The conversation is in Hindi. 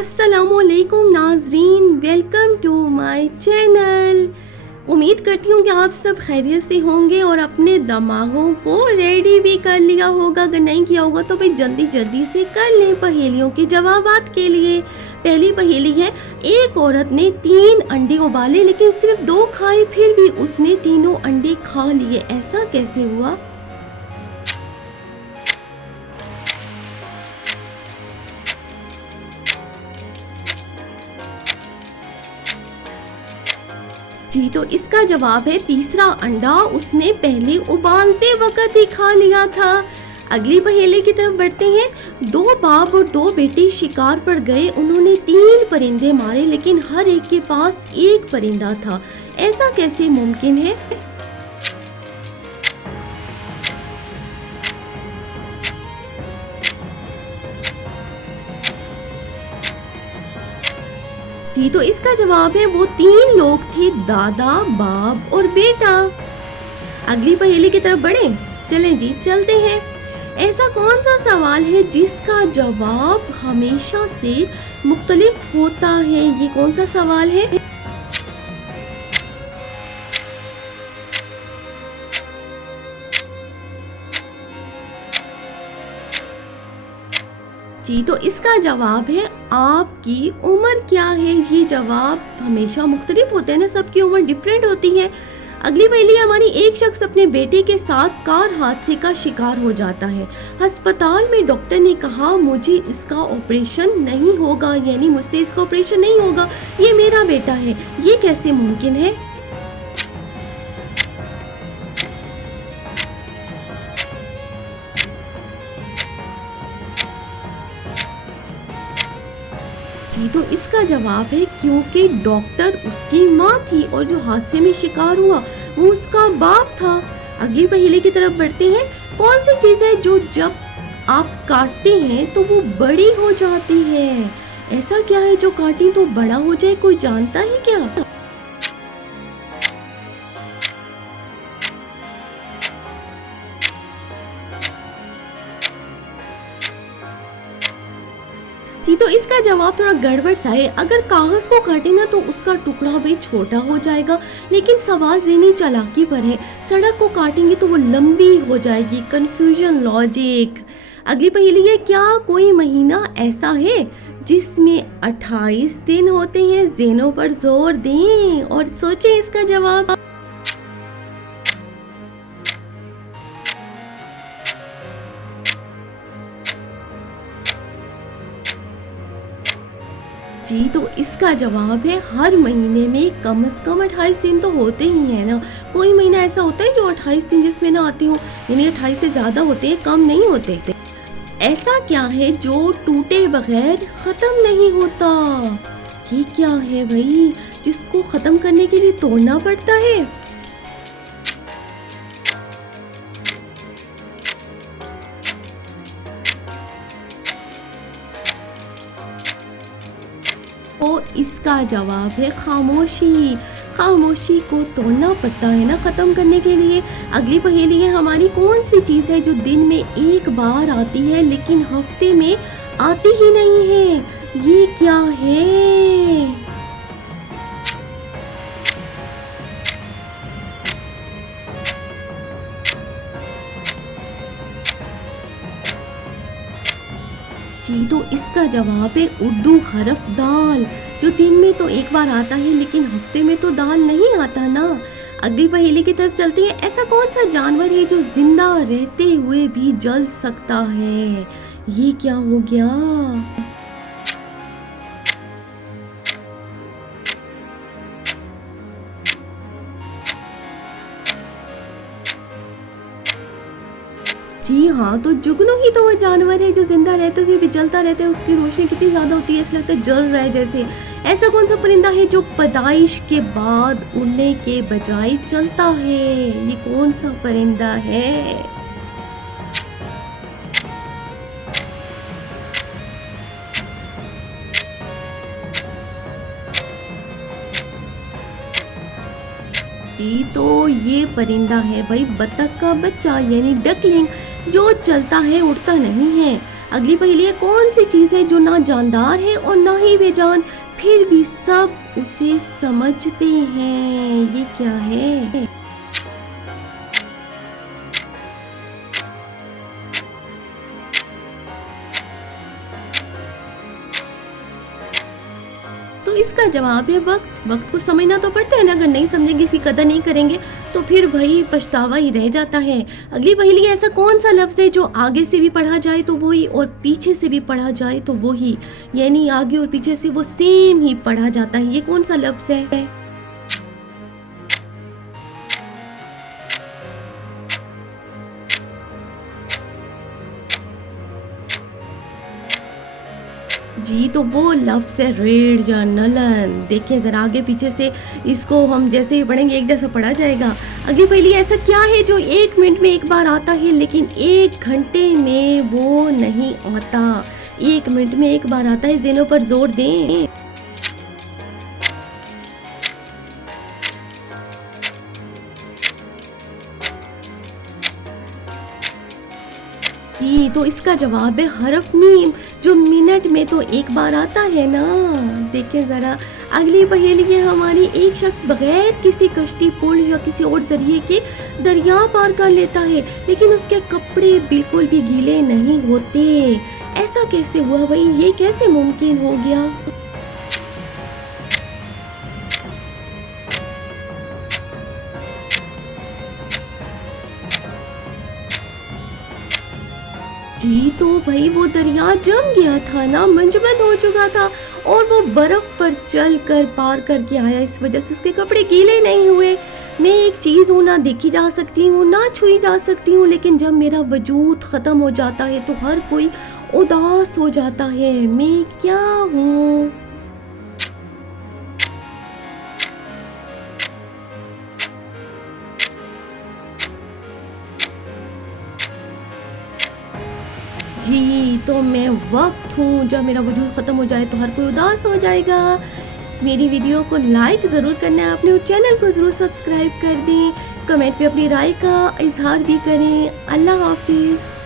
अस्सलामुअलैकुम नाजरीन, वेलकम टू माय चैनल। उम्मीद करती हूँ कि आप सब खैरियत से होंगे और अपने दिमागों को रेडी भी कर लिया होगा। अगर नहीं किया होगा तो भाई जल्दी जल्दी से कर लें पहेलियों के जवाबात के लिए। पहली पहेली है, एक औरत ने 3 अंडे उबाले लेकिन सिर्फ 2 खाए, फिर भी उसने तीनों अंडे खा लिए, ऐसा कैसे हुआ? जी, तो इसका जवाब है तीसरा अंडा उसने पहले उबालते वक्त ही खा लिया था। अगली पहेली की तरफ बढ़ते हैं। 2 बाप और 2 बेटे शिकार पर गए, उन्होंने 3 परिंदे मारे लेकिन हर एक के पास एक परिंदा था, ऐसा कैसे मुमकिन है? जी, तो इसका जवाब है वो 3 लोग थे, दादा, बाप और बेटा। अगली पहेली की तरफ बढ़े, चलें जी चलते हैं। ऐसा कौन सा सवाल है जिसका जवाब हमेशा से मुख्तलिफ होता है? ये कौन सा सवाल है? जी, तो इसका जवाब है आपकी उम्र क्या है। ये जवाब हमेशा मुख्तलिफ होते हैं ना, सबकी उम्र डिफरेंट होती है। अगली पहेली हमारी, एक शख्स अपने बेटे के साथ कार हादसे का शिकार हो जाता है। अस्पताल में डॉक्टर ने कहा मुझे इसका ऑपरेशन नहीं होगा, यानी मुझसे इसका ऑपरेशन नहीं होगा, ये मेरा बेटा है, ये कैसे मुमकिन है? जी, तो इसका जवाब है क्योंकि डॉक्टर उसकी माँ थी और जो हादसे में शिकार हुआ वो उसका बाप था। अगली पहेली की तरफ बढ़ते हैं। कौन सी चीज़ है जो जब आप काटते हैं तो वो बड़ी हो जाती है? ऐसा क्या है जो काटें तो बड़ा हो जाए, कोई जानता है क्या? जी, तो इसका जवाब थोड़ा गड़बड़ सा है। अगर कागज को काटे ना तो उसका टुकड़ा भी छोटा हो जाएगा, लेकिन सवाल ज़हनी चालाकी पर है। सड़क को काटेंगे तो वो लंबी हो जाएगी। Confusion logic. अगली पहेली है, क्या कोई महीना ऐसा है जिसमें 28 दिन होते हैं? ज़हनों पर जोर दें और सोचें इसका जवाब। जी, तो इसका जवाब है हर महीने में कम से कम 28 दिन तो होते ही हैं ना। कोई महीना ऐसा होता है जो 28 दिन जिसमें ना आते हो, यानी 28 से ज़्यादा होते हैं, कम नहीं होते। ऐसा क्या है जो टूटे बगैर ख़त्म नहीं होता? ये क्या है भाई जिसको ख़त्म करने के लिए तोड़ना पड़ता है? तो इसका जवाब है खामोशी। खामोशी को तोड़ना पड़ता है ना ख़त्म करने के लिए। अगली पहेली है हमारी, कौन सी चीज़ है जो दिन में एक बार आती है लेकिन हफ्ते में आती ही नहीं है? ये क्या है? जी, तो इसका जवाब है उर्दू हरफ दाल, जो दिन में तो एक बार आता है लेकिन हफ्ते में तो दाल नहीं आता ना। अगली पहेली की तरफ चलते हैं। ऐसा कौन सा जानवर है जो जिंदा रहते हुए भी जल सकता है? ये क्या हो गया? जी हाँ, तो जुगनू ही तो वो जानवर है जो जिंदा रहते हुए भी जलता रहता है। उसकी रोशनी कितनी ज़्यादा होती है, ऐसा लगता है जल रहा है जैसे। ऐसा कौन सा परिंदा है जो पैदाइश के बाद उड़ने के बजाय चलता है? ये कौन सा परिंदा है? जी, तो ये परिंदा है भाई बतख का बच्चा, यानी डकलिंग, जो चलता है उड़ता नहीं है। अगली पहेली है, कौन सी चीज़ है जो ना जानदार है और ना ही बेजान, फिर भी सब उसे समझते हैं, ये क्या है? तो इसका जवाब है वक्त। वक्त को समझना तो पड़ता है ना, अगर नहीं समझेंगे, इसकी कदर नहीं करेंगे तो फिर भाई पछतावा ही रह जाता है। अगली पहेली, ऐसा कौन सा लफ्ज़ है जो आगे से भी पढ़ा जाए तो वही और पीछे से भी पढ़ा जाए तो वही, यानी आगे और पीछे से वो सेम ही पढ़ा जाता है, ये कौन सा लफ्ज़ है? जी, तो वो लफ्ज़ है रेड़ या नलन। देखें ज़रा आगे पीछे से इसको हम जैसे ही पढ़ेंगे एक जैसा पढ़ा जाएगा। अगली पहेली, ऐसा क्या है जो 1 मिनट में एक बार आता है लेकिन 1 घंटे में वो नहीं आता? 1 मिनट में एक बार आता है, ज़हनों पर ज़ोर दें। जी, तो इसका जवाब है हरफ मीम, जो मिनट में तो एक बार आता है ना। देखें ज़रा अगली पहेली है हमारी, एक शख्स बगैर किसी कश्ती, पुल या किसी और जरिए के दरिया पार कर लेता है लेकिन उसके कपड़े बिल्कुल भी गीले नहीं होते। ऐसा कैसे हुआ भाई, ये कैसे मुमकिन हो गया? जी, तो भाई वो दरिया जम गया था ना, मंजमद हो चुका था और वो बर्फ पर चल कर पार करके आया, इस वजह से उसके कपड़े गीले नहीं हुए। मैं एक चीज़ हूँ, ना देखी जा सकती हूँ ना छुई जा सकती हूँ, लेकिन जब मेरा वजूद ख़त्म हो जाता है तो हर कोई उदास हो जाता है। मैं क्या हूँ? जी, तो मैं वक़्त हूँ, जब मेरा वजूद ख़त्म हो जाए तो हर कोई उदास हो जाएगा। मेरी वीडियो को लाइक ज़रूर करना है आपने और चैनल को ज़रूर सब्सक्राइब कर दें। कमेंट में अपनी राय का इज़हार भी करें। अल्लाह हाफ़िज़।